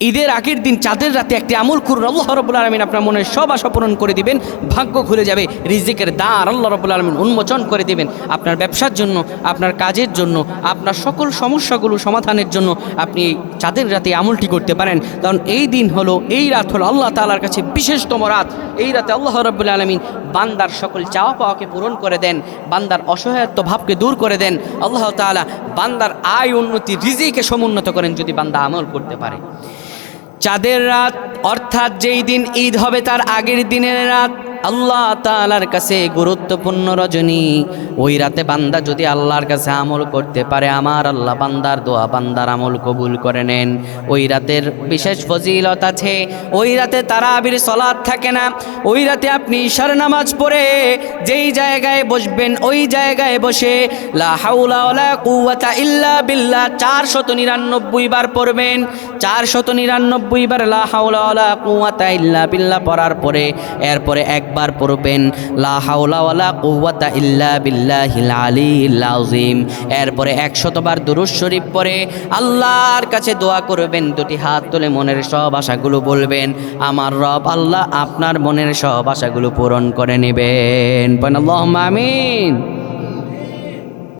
ঈদের আগের দিন চাঁদের রাতে একটি আমল করুন, আল্লাহ রাব্বুল আলামিন আপনার মনের সব আশা পূরণ করে দিবেন, ভাগ্য খুলে যাবে, রিজিকের দ্বার আল্লাহ রাব্বুল আলামিন উন্মোচন করে দিবেন। আপনার ব্যবসার জন্য, আপনার কাজের জন্য, আপনার সকল সমস্যাগুলো সমাধানের জন্য আপনি এই চাঁদের রাতে আমলটি করতে পারেন। কারণ এই দিন হলো, এই রাত হলো আল্লাহ তাআলার কাছে বিশেষতম রাত। এই রাতে আল্লাহ রাব্বুল আলামিন বান্দার সকল চাওয়া পাওয়াকে পূরণ করে দেন, বান্দার অসহায়ত্ব ভাবকে দূর করে দেন। আল্লাহ তাআলা বান্দার আয় উন্নতি, রিজিকে সমুন্নত করেন যদি বান্দা আমল করতে পারে। চাঁদের রাত অর্থাৎ যেই দিন ঈদ হবে তার আগের দিনের রাত আল্লাহ তাআলার কাছে গুরুত্বপূর্ণ রজনী। ওই রাতে বান্দা যদি আল্লাহর কাছে আমল করতে পারে, আমার আল্লাহ বান্দার দোয়া, বান্দার আমল কবুল করে নেন। ওই রাতের বিশেষ ফজিলত আছে। ওই রাতে তারাবির সালাত থাকে না। ওই রাতে আপনি ইশার নামাজ পড়ে যেই জায়গায় বসবেন, ওই জায়গায় বসে লা হাওলা ওয়ালা কুওয়াতা ইল্লা বিল্লাহ 499 বার পড়বেন। 499 বার লা হাওলা ওয়ালা কুওয়াতা ইল্লা বিল্লাহ পড়ার পরে এরপরে একবার পড়বেন লা হাওলা ওয়ালা কুওয়াতা ইল্লা বিল্লাহিল আলিয়্যিল আযীম। এরপরে 100 বার দুরূদ শরীফ পড়ে আল্লাহর কাছে দোয়া করবেন। দুটি হাত তুলে মনের সব আশাগুলো বলবেন, আমার রব আল্লাহ আপনার মনের সব আশাগুলো পূরণ করে নেবেন। আল্লাহুম্মা আমিন।